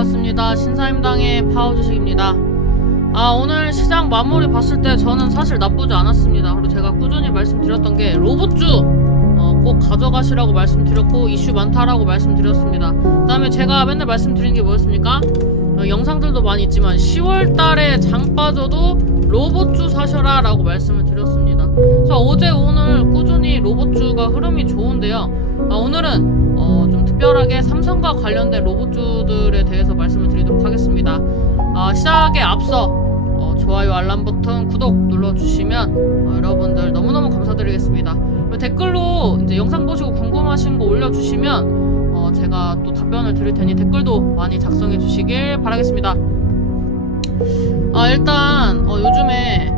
반갑습니다. 신사임당의 파워주식입니다. 오늘 시장 마무리 봤을 때 저는 사실 나쁘지 않았습니다. 그리고 제가 꾸준히 말씀드렸던 게 로봇주 꼭 가져가시라고 말씀드렸고 이슈 많다라고 말씀드렸습니다. 그 다음에 제가 맨날 말씀드린 게 뭐였습니까? 영상들도 많이 있지만 10월달에 장 빠져도 로봇주 사셔라 라고 말씀을 드렸습니다. 그래서 어제 오늘 꾸준히 로봇주가 흐름이 좋은데요. 오늘은 좀 특별하게 삼성과 관련된 로봇주들에 대해서 말씀을 드리도록 하겠습니다. 시작에 앞서 좋아요, 알람 버튼, 구독 눌러주시면 여러분들 너무너무 감사드리겠습니다. 그리고 댓글로 이제 영상 보시고 궁금하신 거 올려주시면 제가 또 답변을 드릴 테니 댓글도 많이 작성해 주시길 바라겠습니다. 일단 요즘에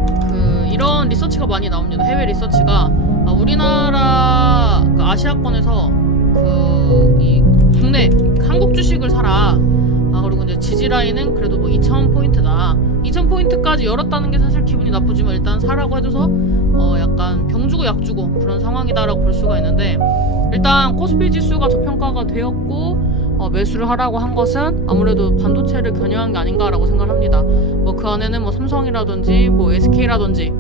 이런 리서치가 많이 나옵니다. 해외 리서치가 우리나라 아시아권에서 이 국내 한국 주식을 사라. 그리고 이제 지지 라인은 그래도 뭐 2,000포인트다. 2,000포인트까지 열었다는 게 사실 기분이 나쁘지만 일단 사라고 해줘서 약간 병 주고 약 주고 그런 상황이다라고 볼 수가 있는데, 일단 코스피 지수가 저평가가 되었고 매수를 하라고 한 것은 아무래도 반도체를 겨냥한 게 아닌가라고 생각합니다. 뭐 그 안에는 뭐 삼성이라든지 뭐 SK라든지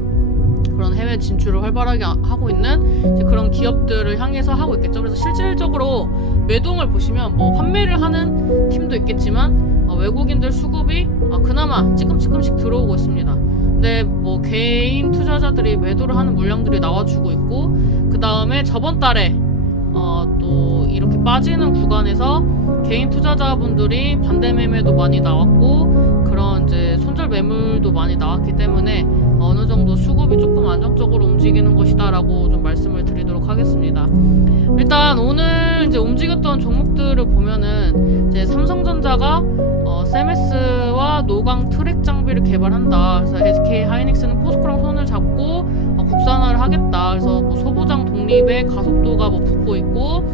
그런 해외 진출을 활발하게 하고 있는 이제 그런 기업들을 향해서 하고 있겠죠. 그래서 실질적으로 매동을 보시면 뭐 판매를 하는 팀도 있겠지만 외국인들 수급이 그나마 찌끔찌끔씩 들어오고 있습니다. 근데 뭐 개인 투자자들이 매도를 하는 물량들이 나와주고 있고, 그 다음에 저번 달에 또 이렇게 빠지는 구간에서 개인 투자자분들이 반대 매매도 많이 나왔고 그런 이제 손절 매물도 많이 나왔기 때문에 어느 정도 수급이 조금 안정적으로 움직이는 것이다라고 좀 말씀을 드리도록 하겠습니다. 일단 오늘 이제 움직였던 종목들을 보면은 이제 삼성전자가 세메스와 노광 트랙 장비를 개발한다. 그래서 SK 하이닉스는 포스코랑 손을 잡고 국산화를 하겠다. 그래서 뭐 소부장 독립의 가속도가 뭐 붙고 있고,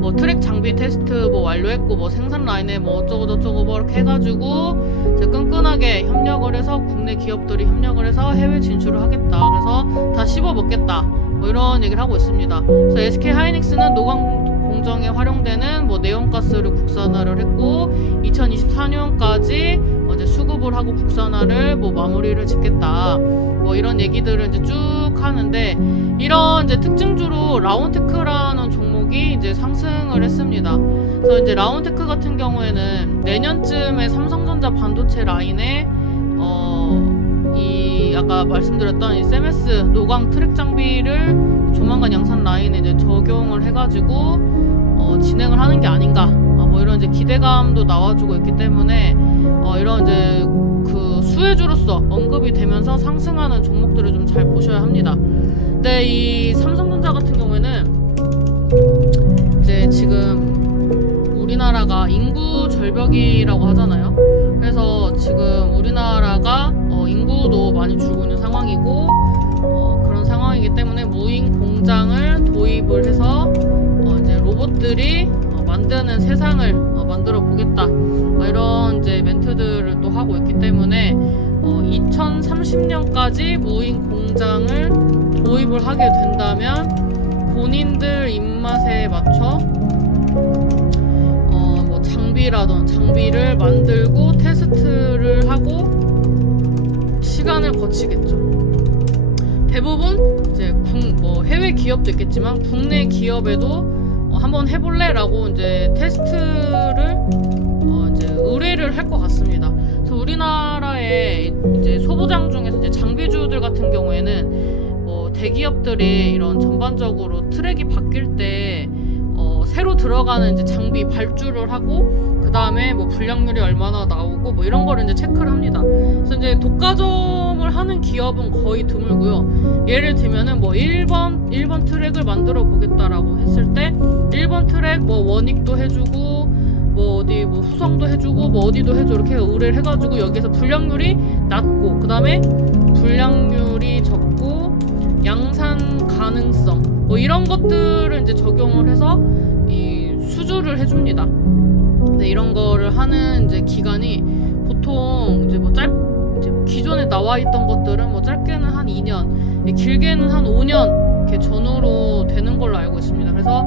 뭐 트랙 장비 테스트 뭐 완료했고, 뭐 생산 라인에 뭐 어쩌고 저쩌고 뭐 이렇게 해가지고 이제 끈끈하게 협력을 해서 국내 기업들이 협력을 해서 해외 진출을 하겠다. 그래서 다 씹어 먹겠다. 뭐 이런 얘기를 하고 있습니다. 그래서 SK 하이닉스는 노광 공정에 활용되는 뭐 네온가스를 국산화를 했고 2024년까지 이제 수급을 하고 국산화를 뭐 마무리를 짓겠다. 뭐 이런 얘기들을 이제 쭉 하는데, 이런 이제 특징주로 라온테크라는 종목이 이제 상승을 했습니다. 그래서 이제 라온테크 같은 경우에는 내년쯤에 삼성전자 반도체 라인에 이 아까 말씀드렸던 이 세메스 노광 트랙 장비를 조만간 양산 라인에 이제 적용을 해가지고 진행을 하는 게 아닌가. 뭐 이런 이제 기대감도 나와주고 있기 때문에 이런 이제 그 수혜주로서 언급이 되면서 상승하는 종목들을 좀 잘 보셔야 합니다. 근데 이 삼성전자 같은 경우에는 이제 지금 우리나라가 인구 절벽이라고 하잖아요. 그래서 지금 우리나라가 인구도 많이 줄고 있는 상황이고 그런 상황이기 때문에 무인 공장을 도입을 해서 이제 로봇들이 만드는 세상을 만들어 보겠다. 이런 이제 멘트들을 또 하고 있기 때문에 2030년까지 무인 공장을 도입을 하게 된다면 본인들 입맛에 맞춰 뭐 장비를 만들고 테스트를 하고 시간을 거치겠죠. 대부분 이제 뭐 해외 기업도 있겠지만 국내 기업에도 한번 해볼래라고 이제 테스트를 이제 의뢰를 할 것 같습니다. 그래서 우리나라의 이제 소부장 중에서 이제 장비주들 같은 경우에는 뭐 대기업들이 이런 전반적으로 트랙이 바뀔 때 새로 들어가는 이제 장비 발주를 하고 그 다음에 뭐 불량률이 얼마나 나오고 뭐 이런 거를 이제 체크를 합니다. 그래서 이제 독과점을 하는 기업은 거의 드물고요. 예를 들면은 뭐 1번 트랙을 만들어 보겠다라고 했을 때 1번 트랙 뭐 원익도 해주고 뭐 어디 뭐 후성도 해주고 뭐 어디도 해줘 이렇게 의뢰를 해가지고 여기서 불량률이 낮고 그 다음에 불량률이 적고 양산 가능성 뭐 이런 것들을 이제 적용을 해서 이 수주를 해줍니다. 근데 이런 거를 하는 이제 기간이 보통 이제 뭐 이제 기존에 나와 있던 것들은 뭐 짧게는 한 2년, 길게는 한 5년 이렇게 전후로 되는 걸로 알고 있습니다. 그래서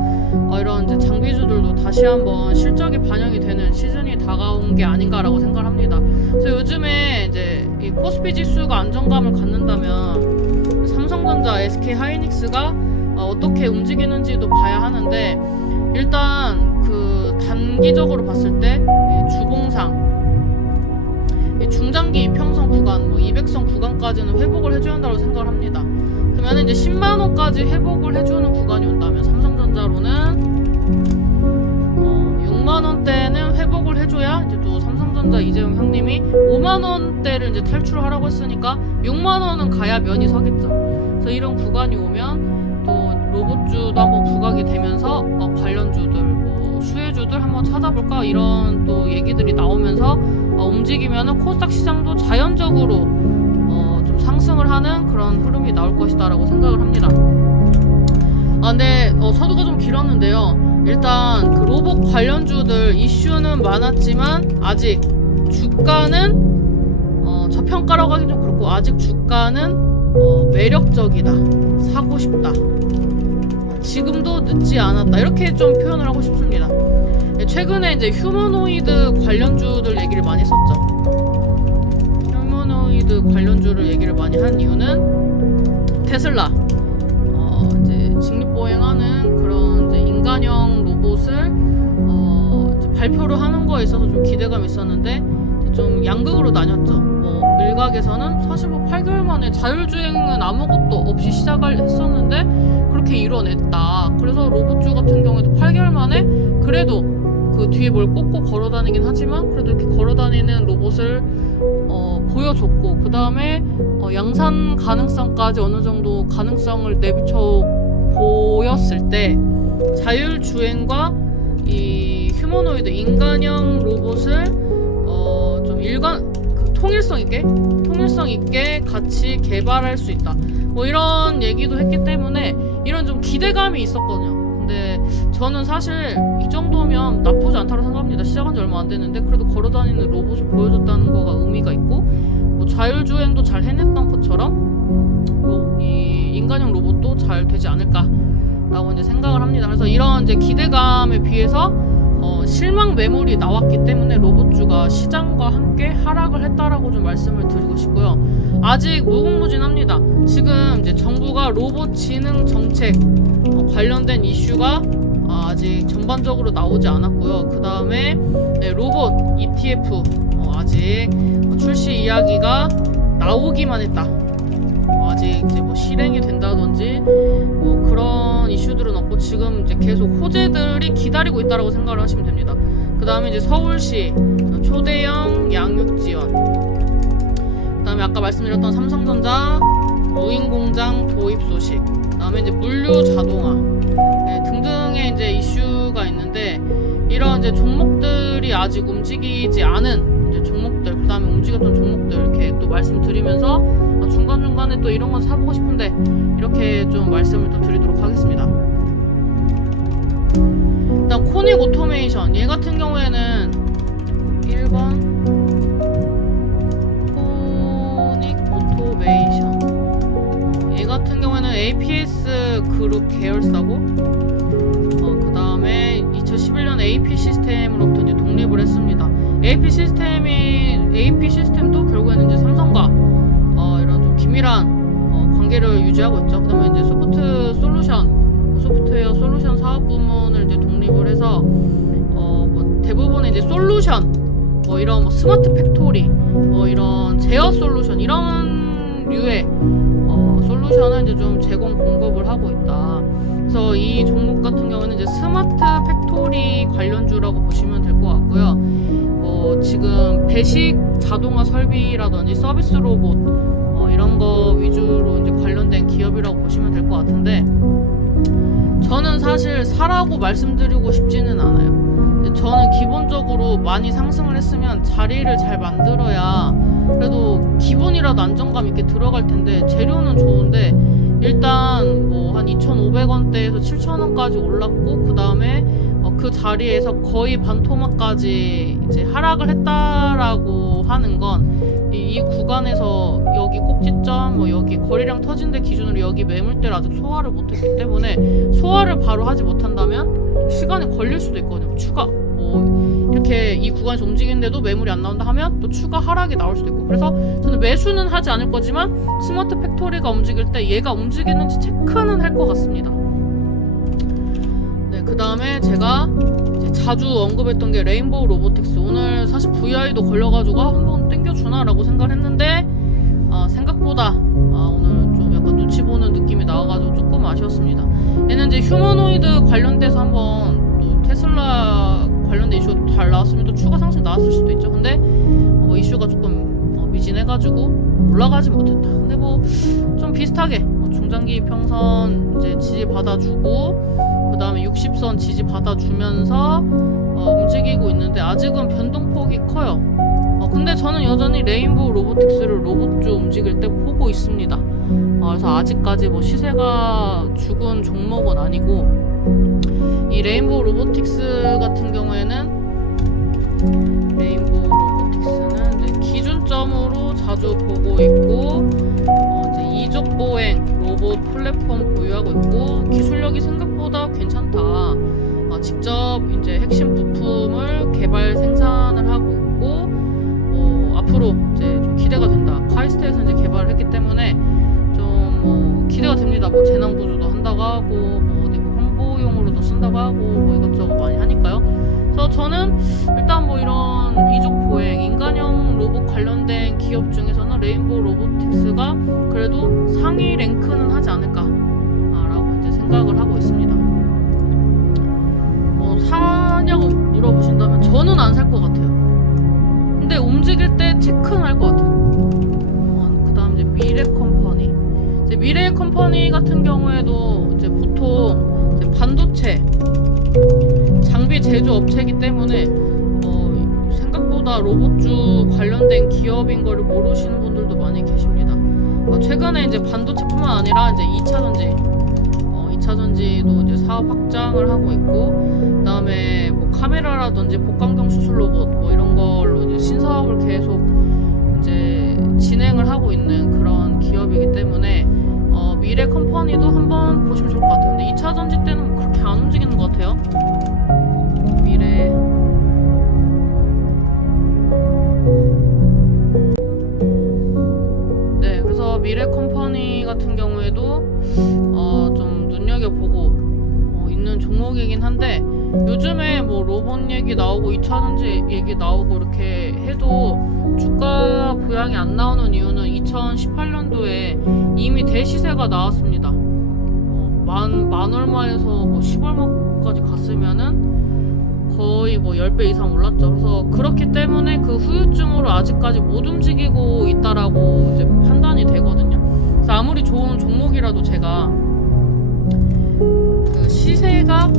이런 이제 장비주들도 다시 한번 실적이 반영이 되는 이제 시즌이 다가온 게 아닌가라고 생각합니다. 그래서 요즘에 이제 이 코스피 지수가 안정감을 갖는다면 삼성전자, SK 하이닉스가 어떻게 움직이는지도 봐야 하는데, 일단 그 단기적으로 봤을 때 주봉상 중장기 이평선 구간, 뭐 200선 구간까지는 회복을 해줘야 한다고 생각을 합니다. 그러면 이제 10만 원까지 회복을 해주는 구간이 온다면 삼성전자로는 6만 원대는 회복을 해줘야 이제 또 삼성전자 이재용 형님이 5만 원대를 이제 탈출하라고 했으니까 6만 원은 가야 면이 서겠죠. 그래서 이런 구간이 오면 또 로봇주도 한번 부각이 되면서 관련주들, 뭐 수혜주들 한번 찾아볼까 이런 또 얘기들이 나오면서 움직이면은 코스닥 시장도 자연적으로 좀 상승을 하는 그런 흐름이 나올 것이다라고 생각을 합니다. 근데 서두가 좀 길었는데요. 일단 그 로봇 관련주들 이슈는 많았지만 아직 주가는 저평가라고 하긴 좀 그렇고, 아직 주가는 매력적이다, 사고 싶다, 지금도 늦지 않았다, 이렇게 좀 표현을 하고 싶습니다. 최근에 이제 휴머노이드 관련주들 얘기를 많이 했었죠. 휴머노이드 관련주를 얘기를 많이 한 이유는 테슬라 이제 직립보행하는 그런 이제 인간형 로봇을 이제 발표를 하는 거에 있어서 좀 기대감이 있었는데 좀 양극으로 나뉘었죠. 뭐 일각에서는 사실 뭐 8개월 만에 자율주행은 아무것도 없이 시작을 했었는데 그렇게 이뤄냈다. 그래서 로봇주 같은 경우에도 8개월 만에 그래도 그 뒤에 뭘 꽂고 걸어다니긴 하지만 그래도 이렇게 걸어다니는 로봇을 보여줬고, 그 다음에 양산 가능성까지 어느 정도 가능성을 내비쳐 보였을 때 자율주행과 이 휴머노이드 인간형 로봇을 좀 통일성 있게 같이 개발할 수 있다, 뭐 이런 얘기도 했기 때문에 이런 좀 기대감이 있었거든요. 근데 저는 사실 이 정도면 나쁘지 않다고 생각합니다. 시작한 지 얼마 안 됐는데 그래도 걸어다니는 로봇을 보여줬다는 거가 의미가 있고, 뭐 자율주행도 잘 해냈던 것처럼 뭐 이 인간형 로봇도 잘 되지 않을까라고 이제 생각을 합니다. 그래서 이런 이제 기대감에 비해서 실망 매물이 나왔기 때문에 로봇주가 시장과 함께 하락을 했다라고 좀 말씀을 드리고 싶고요. 아직 무궁무진합니다. 지금 이제 정부가 로봇 지능 정책 관련된 이슈가 아직 전반적으로 나오지 않았고요. 그 다음에 로봇 ETF 아직 출시 이야기가 나오기만 했다. 아직 이제 뭐 실행이 된다든지 뭐 그런 이슈들은 없고 지금 이제 계속 호재들이 기다리고 있다라고 생각을 하시면 됩니다. 그 다음에 이제 서울시 초대형 양육 지원, 그 다음에 아까 말씀드렸던 삼성전자 무인 공장 도입 소식, 그 다음에 이제 물류 자동화 등등의 이제 이슈가 있는데, 이런 이제 종목들이 아직 움직이지 않은 이제 종목들, 그 다음에 움직였던 종목들 이렇게 또 말씀드리면서 중간중간에 또 이런 건 사보고 싶은데 이렇게 좀 말씀을 또 드리도록 하겠습니다. 일단 코닉 오토메이션, 얘 같은 경우에는 1번 코닉 오토메이션, 얘 같은 경우에는 APS 그룹 계열사고, 그 다음에 2011년 AP 시스템으로부터 이제 독립을 했습니다. AP 시스템도 결국에는 이제 삼성과 이런 좀 긴밀한 관계를 유지하고 있죠. 그다음에 이제 소프트웨어 솔루션 사업 부문을 이제 독립을 해서 뭐 대부분의 이제 솔루션, 뭐 이런 뭐 스마트 팩토리, 뭐 이런 제어 솔루션, 이런 류의 솔루션을 이제 좀 제공 공급을 하고 있다. 그래서 이 종목 같은 경우는 이제 스마트 팩토리 관련주라고 보시면 될 것 같고요. 지금 배식 자동화 설비라든지 서비스 로봇 이런 거 위주로 이제 관련된 기업이라고 보시면 될 것 같은데, 저는 사실 사라고 말씀드리고 싶지는 않아요. 저는 기본적으로 많이 상승을 했으면 자리를 잘 만들어야 그래도 기분이라도 안정감 있게 들어갈 텐데, 재료는 좋은데 일단 뭐 한 2,500원대에서 7,000원까지 올랐고, 그 다음에 그 자리에서 거의 반토막까지 이제 하락을 했다라고 하는 건 이 구간에서 여기 꼭지점, 뭐 여기 거래량 터진 데 기준으로 여기 매물대를 아직 소화를 못했기 때문에, 소화를 바로 하지 못한다면 시간이 걸릴 수도 있거든요. 추가 뭐 뭐 이렇게 이 구간에서 움직이는데도 매물이 안 나온다 하면 또 추가 하락이 나올 수도 있고, 그래서 저는 매수는 하지 않을 거지만 스마트 팩토리가 움직일 때 얘가 움직이는지 체크는 할 것 같습니다. 네, 그 다음에 제가 이제 자주 언급했던 게 레인보우 로보틱스. 오늘 사실 VI도 걸려가지고 한번 땡겨주나 라고 생각을 했는데 생각보다 오늘 좀 약간 눈치 보는 느낌이 나와가지고 조금 아쉬웠습니다. 얘는 이제 휴머노이드 관련돼서 한번 또 테슬라 관련된 이슈가 잘 나왔으면 또 추가 상승 나왔을 수도 있죠. 근데 뭐 이슈가 조금 미진해가지고 올라가지 못했다. 근데 뭐 좀 비슷하게 중장기 평선 이제 지지 받아주고 그 다음에 60선 지지 받아주면서 움직이고 있는데 아직은 변동폭이 커요. 근데 저는 여전히 레인보우 로보틱스를 로봇주 움직일 때 보고 있습니다. 그래서 아직까지 뭐 시세가 죽은 종목은 아니고, 이 레인보우 로보틱스 같은 경우에는 레인보우 로보틱스는 이제 기준점으로 자주 보고 있고, 이제 이족 보행 로봇 플랫폼 보유하고 있고, 기술력이 생각보다 괜찮다. 직접 이제 핵심 부품을 개발 생산을 하고 있고, 앞으로 이제 좀 기대가 된다. 카이스트에서 이제 개발을 했기 때문에 좀 기대가 됩니다. 뭐 재난 구조도 한다고 하고, 뭐 어디 뭐 홍보용으로도 쓴다고 하고, 뭐 이것저것 많이 하니까요. 그래서 저는 일단 뭐 이런 이족 보행, 인간형 로봇 관련된 기업 중에서는 레인보우 로보틱스가 그래도 상위 랭크는 하지 않을까라고 이제 생각을 하고 있습니다. 뭐 사냐고 물어보신다면 저는 안 살 것 같아요. 근데 움직일 때 체크는 할 것 같아요. 그 다음 이제 미래 컴퍼니. 이제 미래 컴퍼니 같은 경우에도 이제 보통 이제 반도체 장비 제조 업체이기 때문에 생각보다 로봇주 관련된 기업인 거를 모르시는 분들도 많이 계십니다. 최근에 이제 반도체뿐만 아니라 이제 2차 전지도 이제 사업 확장을 하고 있고, 그다음에 뭐 카메라라든지 복강경 수술 로봇 뭐 이런 걸로 이제 신사업을 계속 이제 진행을 하고 있는 그런 기업이기 때문에 미래 컴퍼니도 한번 보시면 좋을 것 같아요. 근데 2차 전지 때는 그렇게 안 움직이는 것 같아요. 미래 네, 그래서 미래 컴퍼니 같은 경우에도 좀 눈여겨보고 있는 종목이긴 한데, 요즘에 뭐 로봇 얘기 나오고 2차전지 얘기 나오고 이렇게 해도 주가 부양이 안 나오는 이유는 2018년도에 이미 대시세가 나왔습니다. 만 얼마에서 뭐 10얼마까지 갔으면은 거의 뭐 10배 이상 올랐죠. 그래서 그렇기 때문에 그 후유증으로 아직까지 못 움직이고 있다라고 이제 판단이 되거든요. 그래서 아무리 좋은 종목이라도 제가 그 시세가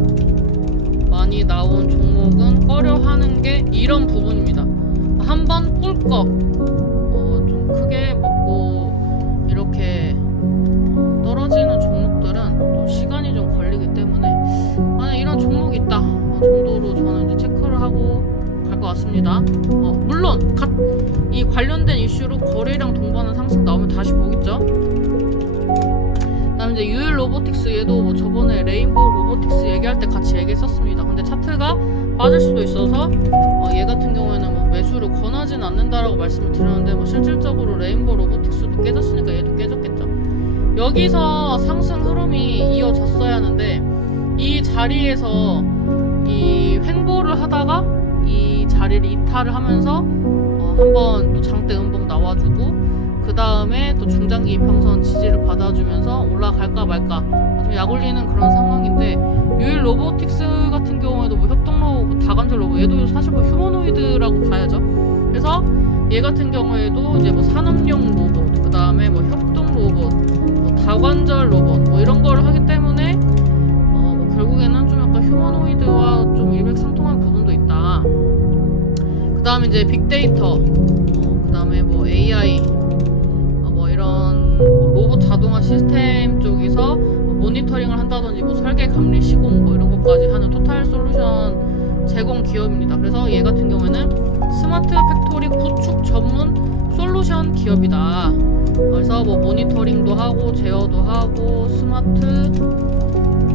많이 나온 종목은 꺼려하는 게 이런 부분입니다. 한번 꿀꺽 좀 크게 먹고 이렇게 떨어지는 종목들은 좀 시간이 좀 걸리기 때문에 만약 이런 종목이 있다 정도로 저는 이제 체크를 하고 갈 것 같습니다. 물론 이 관련된 이슈로 거래량 동반한 상승 나오면 다시 보겠죠. 그다음에 이제 유일 로보틱스, 얘도 뭐 저번에 레인보우 로보틱스 얘기할 때 같이 얘기했었습니다. 근데 차트가 빠질 수도 있어서 얘 같은 경우에는 뭐 매수를 권하진 않는다라고 말씀을 드렸는데, 뭐 실질적으로 레인보우 로보틱스도 깨졌으니까 얘도 깨졌겠죠. 여기서 상승 흐름이 이어졌어야 하는데 이 자리에서 이 횡보를 하다가 이 자리를 이탈을 하면서 한번 또 장대 음봉 나와주고, 그 다음에 또 중장기 이평선 지지를 받아주면서 올라갈까 말까 좀 약올리는 그런 상황인데, 유일 로보틱스 같은 경우에도 뭐 협동로봇, 뭐 다관절 로봇, 얘도 사실 뭐 휴머노이드라고 봐야죠. 그래서 얘 같은 경우에도 이제 뭐 산업용 로봇, 그 다음에 뭐 협동 로봇, 뭐 다관절 로봇 뭐 이런 거를 하기 때문에 뭐 결국에는 좀 약간 휴머노이드와 좀 일맥상통한 부분도 있다. 그 다음에 이제 빅데이터, 그 다음에 뭐 AI, 뭐 이런 뭐 로봇 자동화 시스템 쪽에서 뭐 모니터링을 한다든지 뭐 설계 감리 시공 뭐 이런 것까지 하는 토탈 솔루션 제공 기업입니다. 그래서 얘 같은 경우에는 스마트 팩토리 구축 전문 솔루션 기업이다. 그래서 뭐 모니터링도 하고 제어도 하고 스마트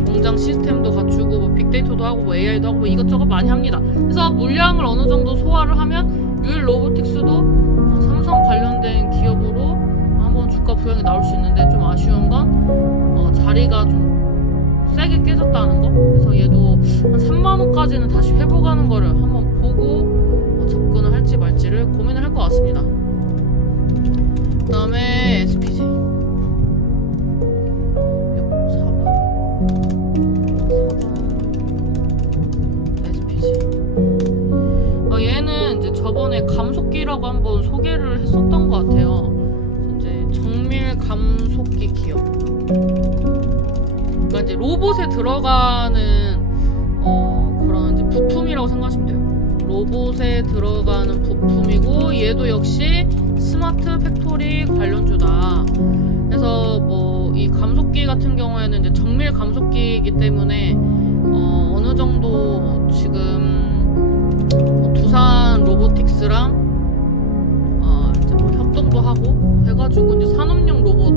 공장 시스템도 갖추고 뭐 빅데이터도 하고 뭐 AI도 하고 뭐 이것저것 많이 합니다. 그래서 물량을 어느 정도 소화를 하면 유일 로보틱스도 삼성 관련된 기업으로 한번 주가 부양이 나올 수 있는데, 좀 아쉬운 건 자리가 좀 세게 깨졌다는 거. 그래서 얘도 한 3만원까지는 다시 회복하는 거를 한번 보고 접근을 할지 말지를 고민을 할 것 같습니다. 그 다음에 SPG 4번 SPG. 얘는 이제 저번에 감속기라고 한번 소개를 했었던 것 같아요. 이제 정밀 감속기 기업. 그러니까 이제 로봇에 들어가는 그런 이제 부품이라고 생각하시면 돼요. 로봇에 들어가는 부품이고, 얘도 역시 스마트 팩토리 관련주다. 그래서 뭐 이 감속기 같은 경우에는 이제 정밀 감속기이기 때문에 어느 정도 지금 두산 로보틱스랑 이제 뭐 협동도 하고 해가지고 이제 산업용 로봇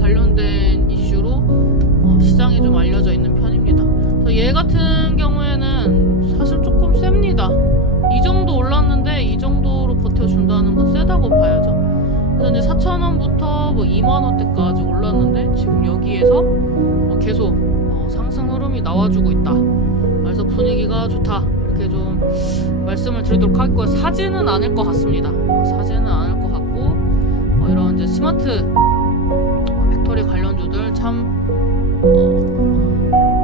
관련된 이슈로 시장이 좀 알려져 있는 편입니다. 그래서 얘 같은 경우에는 사실 조금 셉니다. 이 정도 올랐는데 이 정도로 버텨준다는 건 세다고 봐야죠. 그래서 이제 4,000원부터 뭐 2만원대까지 올랐는데 지금 여기에서 계속 상승 흐름이 나와주고 있다. 그래서 분위기가 좋다. 이렇게 좀 말씀을 드리도록 하겠고요. 사지는 않을 것 같습니다. 사지는 않을 것 같고, 이런 이제 스마트 팩토리 관련주들 참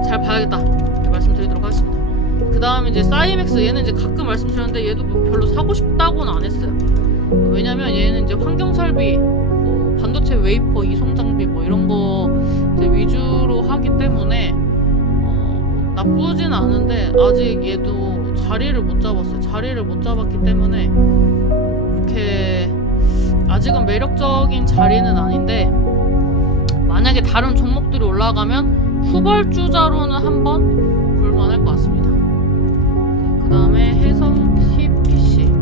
잘 봐야겠다. 이렇게 말씀드리도록 하겠습니다. 그 다음에 이제 사이맥스, 얘는 이제 가끔 말씀드렸는데 얘도 뭐 별로 사고 싶다고는 안 했어요. 왜냐면 얘는 이제 환경 설비, 뭐 반도체 웨이퍼 이송 장비 뭐 이런 거 이제 위주로 하기 때문에 나쁘진 않은데 아직 얘도 자리를 못 잡았어요. 자리를 못 잡았기 때문에 그렇게 아직은 매력적인 자리는 아닌데, 만약에 다른 종목들이 올라가면 후발주자로는 한번 볼만할 것 같습니다. 그 다음에 해성 TPC.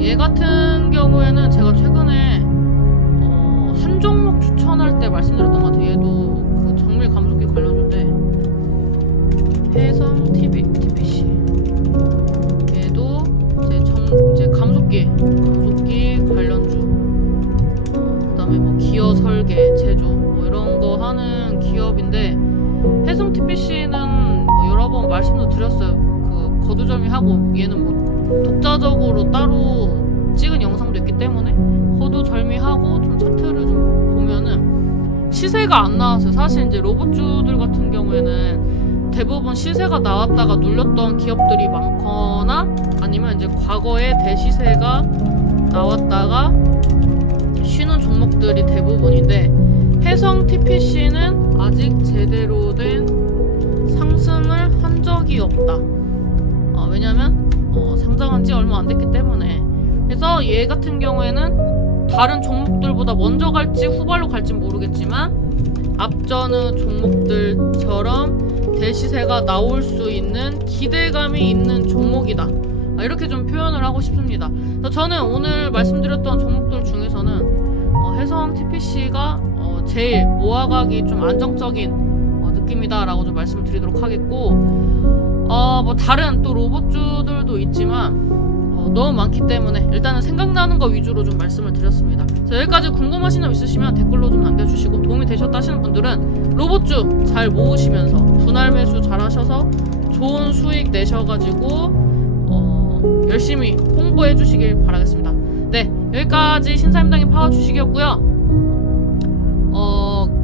얘 같은 경우에는 제가 최근에 한 종목 추천할 때 말씀드렸던 것 같아요. 얘도 그 정밀 감속기 관련주인데, 해성 TPC. 얘도 이제 감속기 관련주. 그 다음에 뭐 기어 설계, 제조 뭐 이런 거 하는 기업인데, 해성 TPC는 뭐 여러 번 말씀도 드렸어요. 그 거두절미하고 얘는 뭐 독자적으로 따로 찍은 영상도 있기 때문에 거두절미하고 좀 차트를 좀 보면은 시세가 안 나왔어요. 사실 이제 로봇주들 같은 경우에는 대부분 시세가 나왔다가 눌렸던 기업들이 많거나, 아니면 이제 과거에 대시세가 나왔다가 쉬는 종목들이 대부분인데, 해성 TPC는 아직 제대로 된 상승을 한 적이 없다. 왜냐면 상장한 지 얼마 안 됐기 때문에. 그래서 얘 같은 경우에는 다른 종목들보다 먼저 갈지 후발로 갈지 모르겠지만 앞서는 종목들처럼 대시세가 나올 수 있는 기대감이 있는 종목이다. 이렇게 좀 표현을 하고 싶습니다. 그래서 저는 오늘 말씀드렸던 종목들 중에서는 해성 TPC가 제일 모아가기 좀 안정적인 느낌이다 라고 좀 말씀을 드리도록 하겠고, 뭐 다른 또 로봇주들도 있지만 너무 많기 때문에 일단은 생각나는 거 위주로 좀 말씀을 드렸습니다. 자, 여기까지 궁금하신 점 있으시면 댓글로 좀 남겨주시고, 도움이 되셨다 하시는 분들은 로봇주 잘 모으시면서 분할 매수 잘 하셔서 좋은 수익 내셔가지고 열심히 홍보해 주시길 바라겠습니다. 네, 여기까지 신사임당의 파워 주식이었고요.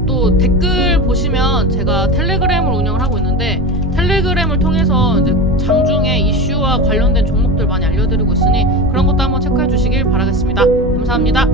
또 댓글 보시면 제가 텔레그램을 운영을 하고 있는데, 텔레그램을 통해서 이제 장중에 이슈와 관련된 종목들 많이 알려드리고 있으니 그런 것도 한번 체크해 주시길 바라겠습니다. 감사합니다.